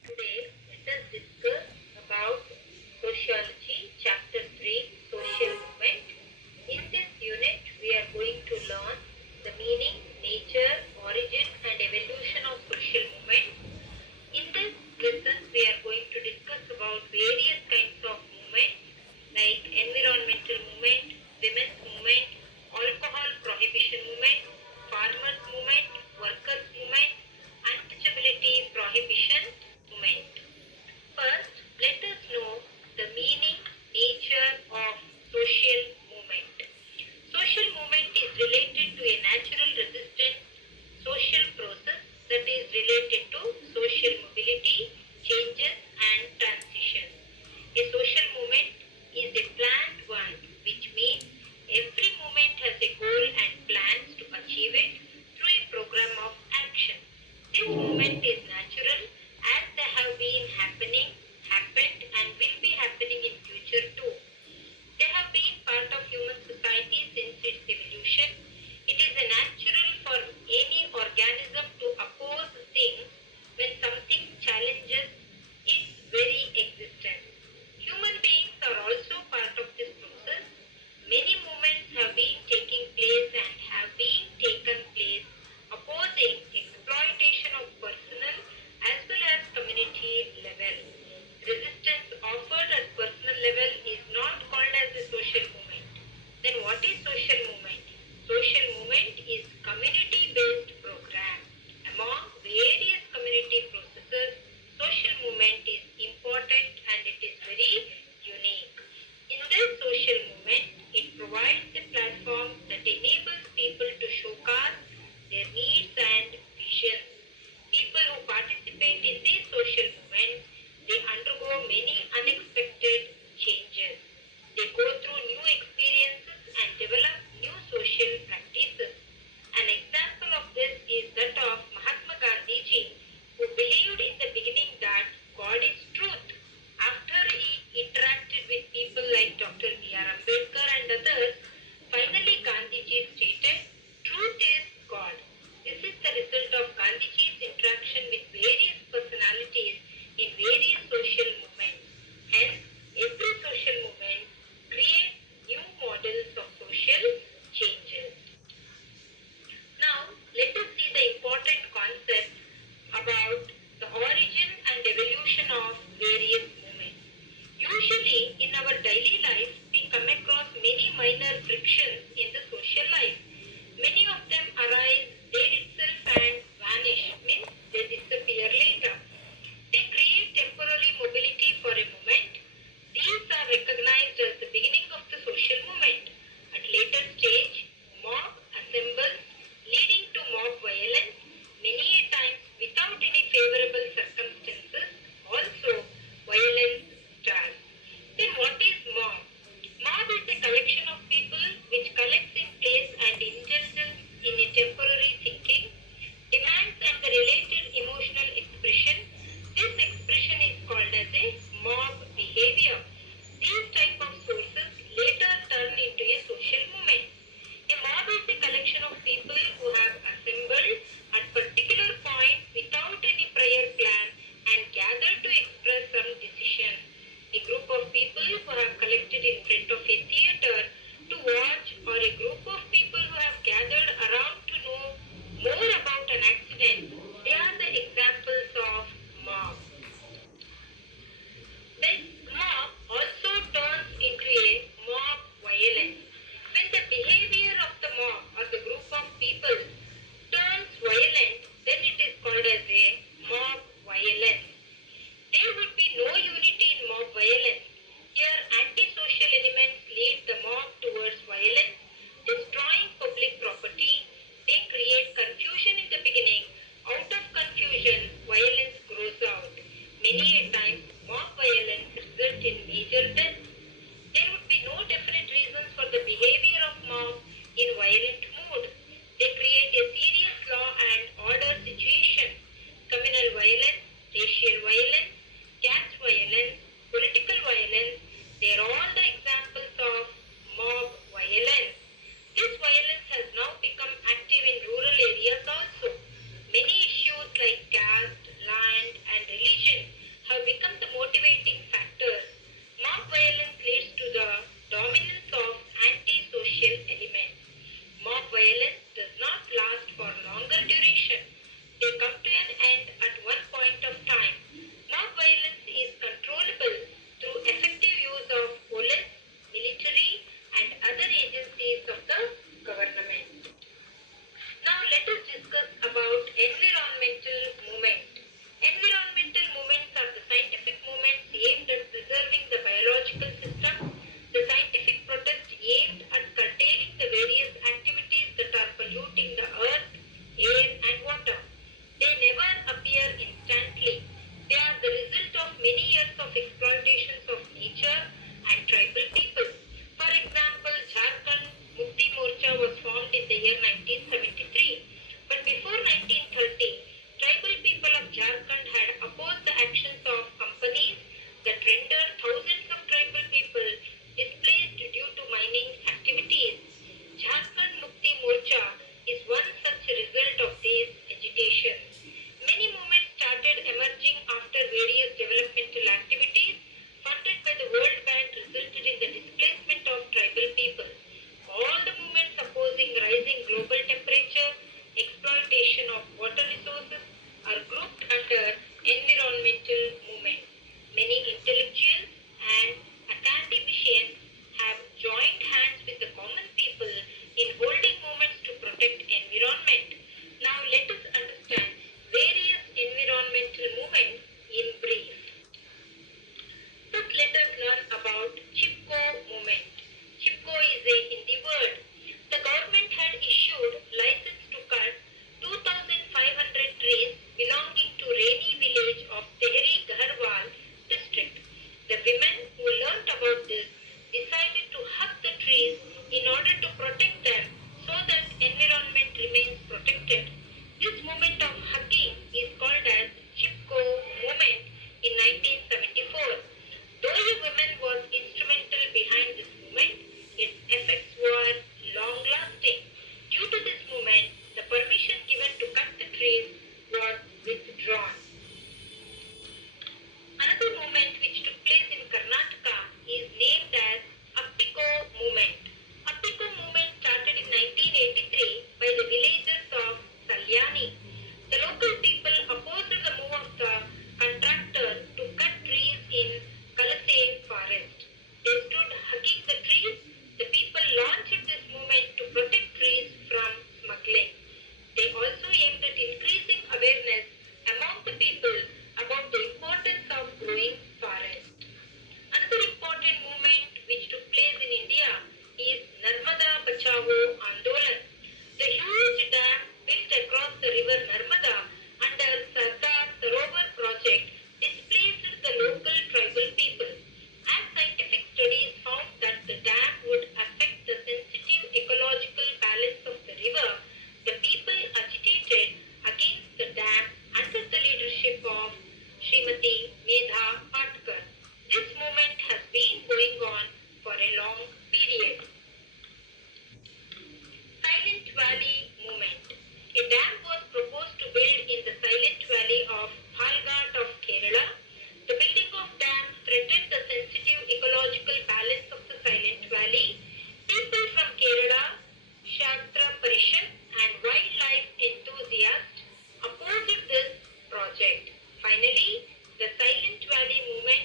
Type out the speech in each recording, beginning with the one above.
Today, let us discuss about sociology, chapter 3, social movement. In this unit, we are going to learn the meaning, nature, origin, and evolution of social movement. In this lesson, we are going to discuss about various kinds of movements like environmental movement, women's movement, alcohol prohibition movement, farmers movement, workers movement, untouchability prohibition movement. First, let us know the meaning, nature of social movement. Social movement is related to a natural resistance social process that is related to social mobility, changes and transitions. A social movement is a planned one, which means every movement has a goal and plans to achieve it through a program of action. This movement is natural as they have been happening, happened and will be happening in future too. They have been part of human society since its evolution. It is natural for any organism to oppose things when something challenges its very existence. Human beings are also part of this process. Many movements have been taking place and have been taken place opposing exploitation of personal as well as community level. Resistance offered at personal level is not called as a social movement. Then what is social movement? Social movement is community-based program. Among various community processes, social movement is important and it is very unique. In this social movement, it provides a platform that enables people to showcase their needs and visions. People who participate in these social movements, they undergo many unexpected changes. They go through new experiences and develop new social practices. An example of this is that of Mahatma Gandhi ji, who believed in the beginning that God is truth. After he interacted with people like Dr. B.R. Ambedkar and others, finally Gandhi ji stated, truth is God. This is the result of Gandhi ji's interaction with various personalities in various social movements. Hence, every social movement creates new models of social changes. Now, let us see the important concept about the origin and evolution of become the motivating factors. Mob violence leads to the dominance of anti-social elements. Mob violence does not last for longer duration. They come to an end at one point of time. Mob violence is controllable through effective use of police, military, and other agencies of the government. Now let us discuss about environmental movement. Environmental movements are the scientific movements aimed at preserving the biological system. The scientific protest aimed at curtailing the various activities that are polluting the earth, air, and water. They never appear instantly. They are the result of many years of exploitations of nature and tribal people. For example, Jharkhand Mukti Morcha was formed in the year 1973. But before 1930, tribal people of Jharkhand had opposed the actions of companies that rendered thousands of tribal people displaced due to mining activities. Jharkhand Mukti Morcha is one such result of these agitations. Many movements started emerging after various developmental activities funded by the World Bank resulted in the displacement of tribal people. All the movements opposing rising global temperature, exploitation of water resources are grouped under environmental movements. Many intellectuals and academicians have joined hands with the common people in holding movements to protect environment. Now let us understand various environmental movements in brief. First, let us learn about Chipko Moment. Chipko is a Hindi word. The government had issued license to cut 2,500 trees belonging to Raini village of Tehri Garhwal district. The women who learnt about this decided to hug the trees in order to protect them so that environment remains protected. This movement of hugging is called as Chipko Moment in 1974. Though a woman was instrumental behind this movement, its effects were long-lasting. Due to this movement, the permission given to cut the trees was withdrawn. Another movement which took place in Karnataka is named as AKiko Moment. AKiko Moment started in 1983 by the villagers of Salyani. The local people opposed the move of the contractor to cut trees in Kalase forest. They stood hugging the trees. The people launched this movement to protect trees from smuggling. They also aimed at increasing awareness among the people about the importance of growing forests. Another important movement which took place in India is Narmada Bachao Andolan. The huge dam built across the river Narmada under Sardar Sarovar project displaced the local tribal people. As scientific studies found that the dam would affect the sensitive ecological balance of the river, the people agitated against the dam under the leadership of Srimati Medha Patkar. This movement has been going on for a long period. Silent Valley Movement. A dam was proposed to build in the Silent Valley of Halghat of Kerala. The building of dam threatened the sensitive ecological balance of the Silent Valley. People from Kerala, Shastra Parishad and wildlife enthusiasts opposed this project. Finally, the Silent Valley Movement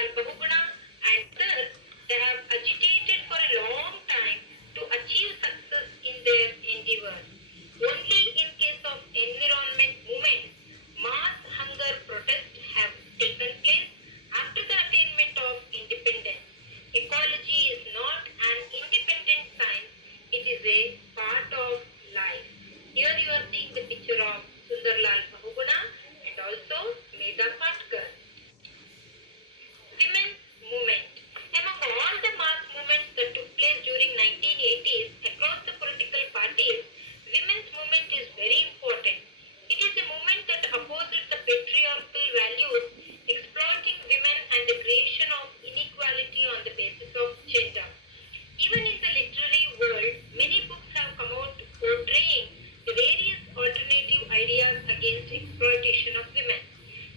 Sundarlal Bahuguna and others, they have agitated for a long time to achieve success in their endeavors. Only in case of environment movements, mass hunger protests have taken place after the attainment of independence. Ecology is not an independent science, it is a part of life. Here you are seeing the picture of Sundarlal Bahuguna and also Medha Patkar. Women's movement. Among all the mass movements that took place during 1980s across the political parties, women's movement is very important. It is a movement that opposes the patriarchal values, exploiting women and the creation of inequality on the basis of gender. Even in the literary world, many books have come out portraying the various alternative ideas against exploitation of women.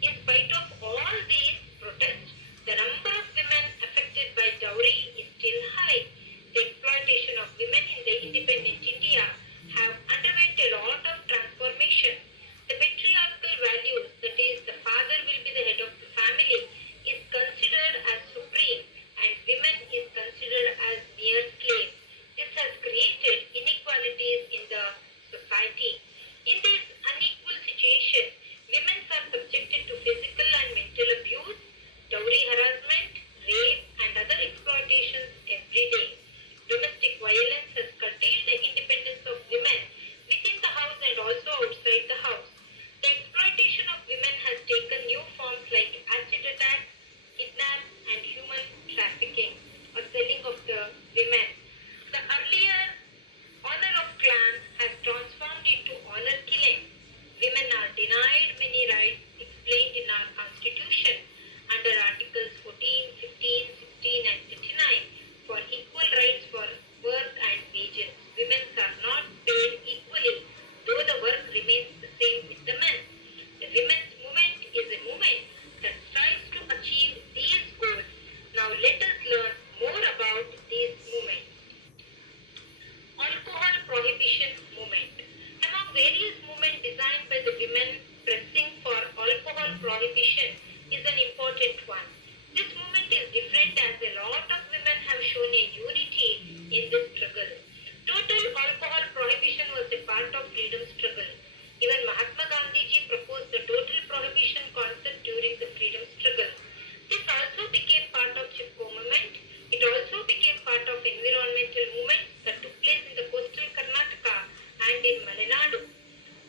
In spite of all these protests, the number of women affected by dowry is still high. The exploitation of women in the independent India have underwent a lot of transformation. The patriarchal values, that is, the father will be the head of the family, is considered as supreme and women is considered as mere slaves. This has created inequalities in the society. In this unequal situation, women are subjected to physical and mental abuse, dowry harassment, rape, and other exploitations every day. Domestic violence has curtailed the independence of women within the house and also outside the house. The exploitation of women has taken new forms like acid attacks, kidnap, and human trafficking or selling of the women. The earlier honor of clan has transformed into honor killing. Women are denied many rights explained in our constitution under Articles 14, 15, 16 and 39 for equal rights for work and wages. Women are not paid equally, though the work remains the same with the men. The women's movement is a movement that strives to achieve these goals. Now let us learn more about these movements. Alcohol Prohibition Movement. Among various movements designed by the women pressing for alcohol prohibition is an important one. This movement is different as a lot of women have shown a unity in this struggle. Total alcohol prohibition was a part of freedom struggle. Even Mahatma Gandhi ji proposed the total prohibition concept during the freedom struggle. This also became part of Chipko Moment. It also became part of environmental movements that took place in the coastal Karnataka and in Malenadu.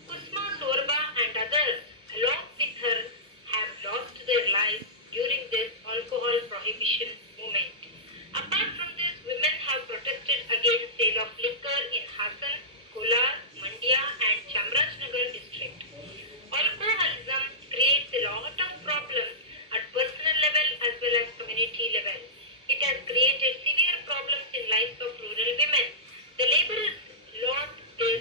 Kusma Sorba and others, along with her, have lost their lives during this alcohol prohibition movement. Apart from this, women have protested against sale of liquor in Hassan, Kolar, Mandya and Chamarajnagar district. Alcoholism creates a lot of problems at personal level as well as community level. It has created severe problems in lives of rural women. The laborers lost their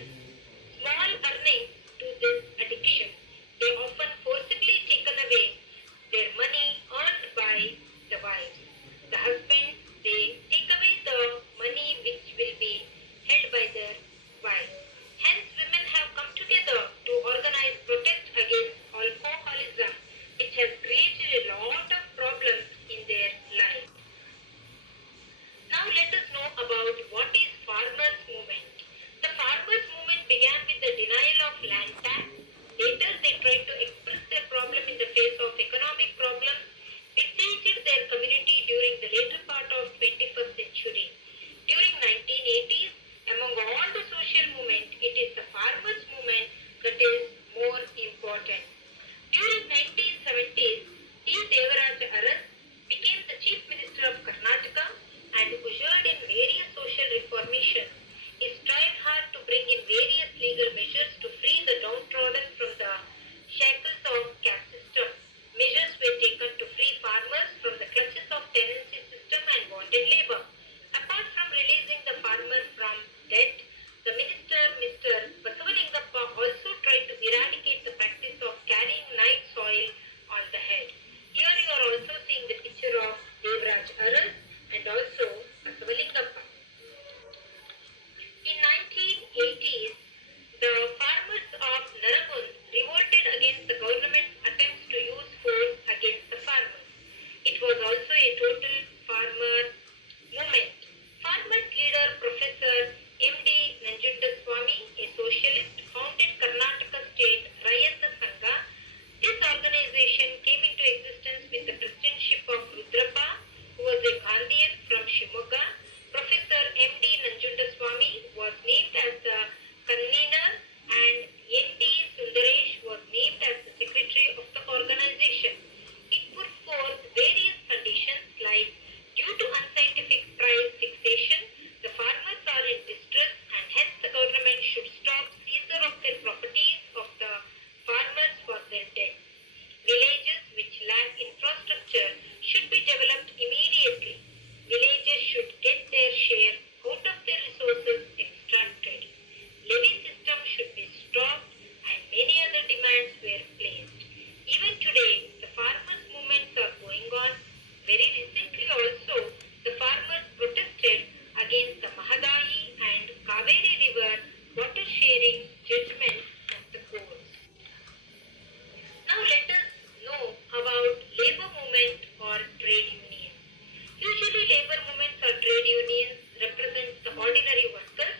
small earnings to this addiction. They often forcibly taken away their money earned by the wives. The husbands, they take away the money which will be held by their wives. Hence, women have come together to organize protest against alcoholism, which has created a lot of problems in their lives. Now let us know about what is farmers' movement. The farmers' movement began with the denial of land tax. Later, they tried to express their problem in the face of economic problems besieged their community during the later part of 21st century. During 1980s, among all the social movements, total farmer movement. Farmers leader Professor M.D. Nanjundaswamy, a socialist, founded Karnataka State Rayata Sangha. This organization came into existence with the presidentship of Rudrappa, who was a Gandhian from Shimoga. Professor M.D. Nanjundaswamy was named as the convener and N.D. Sundaresh was named as the secretary of the organization. It put forth various conditions like due to unscientific price fixation, the farmers are in distress and hence the government should stop seizure of their properties of the farmers for their debt. Villages which lack infrastructure should be developed immediately. Villages should get their share out of their resources extracted. Levy system should be stopped and many other demands were placed. Even today, the farmers' movements are going on. Very recently also, the farmers protested against the Mahadayi and Kaveri River water sharing judgment of the courts. Now let us know about labor movement or trade unions. Usually labor movements or trade unions represent the ordinary workers.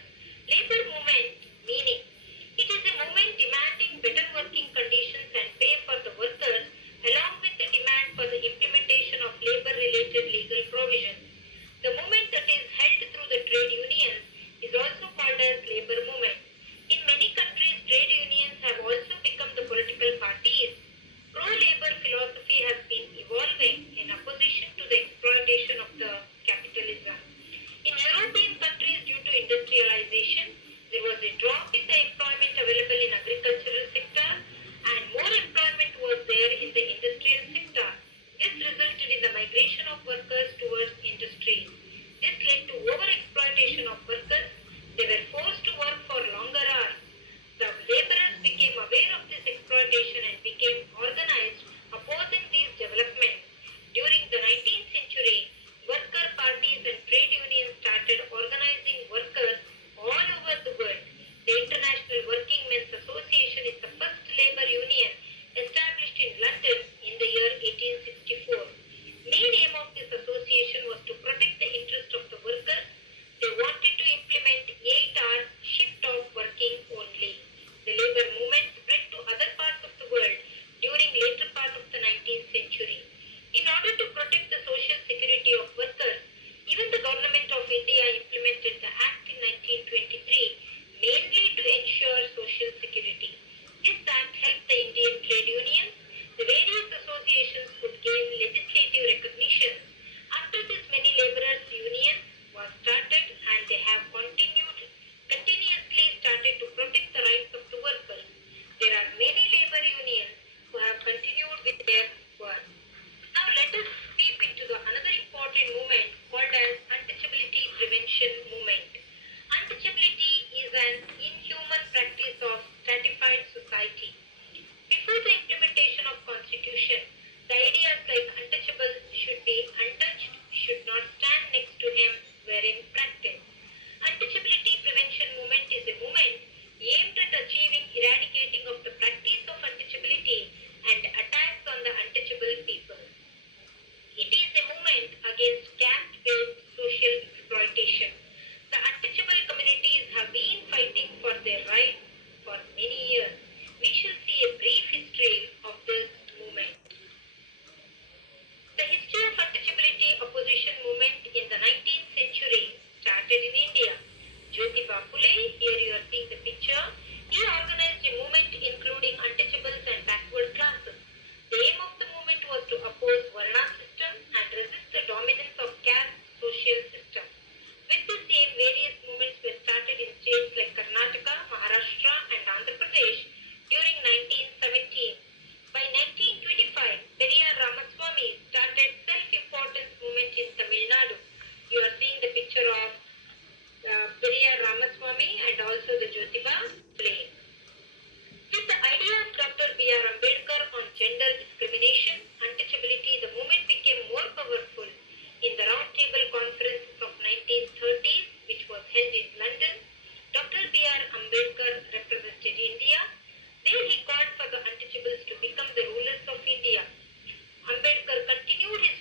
Labor movement meaning it is a movement demanding better working conditions and pay for the workers along with the demand for the implementation of labor-related legal provisions. The movement that is held through the trade unions is also called as labor movement. In many countries, trade unions have also become the political parties. Pro-labor philosophy has been evolving in opposition to the exploitation of the capitalism. In European countries, due to industrialization, there was a drop in the employment available in agricultural sector and more employment was there in the industrial sector. This resulted in the migration of workers towards industries. This led to over-exploitation of workers. They were forced to work for longer hours. The laborers became aware of this exploitation and became organized, opposing these developments. During the 19th century, worker parties and trade unions started organizing workers all over the world. The International Working Men's Association is the first labor union established in London in the year 1864. Main aim of this association was to protect the interest of the workers. They wanted to implement 8-hour shift of working only. The labor movement spread to other parts of the world during later part of the 19th century. In order to protect the social security of workers, even the government of India implemented the Act in 1923 mainly to ensure social security. This Act helped the Indian trade unions. The various associations could gain legislative recognition. After this, many laborers' unions were started and they have continuously started to protect the rights of the workers. There are many labor unions who have continued with their work. Now let us deep into the another important movement called as Untouchability Prevention Movement. Untouchability is an inhuman practice of stratified society. Before the implementation of Constitution, the ideas like untouchable should be untouched, should not stand next to him were in practice. Untouchability Prevention Movement is a movement aimed at achieving eradicating of the practice of untouchability and attacks on the untouchable people. It is a movement against caste-based social exploitation. The untouchable communities have been fighting for their rights for many years. We shall see a brief history of this movement. The history of untouchability opposition movement in the 19th century started in India. Jyotiba Phule, here you are seeing the picture, he organized a movement including untouchables and backward classes. The aim of the movement was to oppose Varna system and resist the dominance of caste social system. With this aim, various movements were started in states like Karnataka, Maharashtra and Andhra Pradesh during 1917. By 1925, Periyar Ramaswamy started self-importance movement in Tamil Nadu. You are seeing the picture of Periyar Ramaswamy and also the Jyotiba Phule. With the idea of Dr. B.R. Ambedkar on gender discrimination, untouchability, the movement became more powerful. In the Roundtable Conferences of 1930s, which was held in London, Dr. B.R. Ambedkar represented India. There he called for the untouchables to become the rulers of India. Ambedkar continued his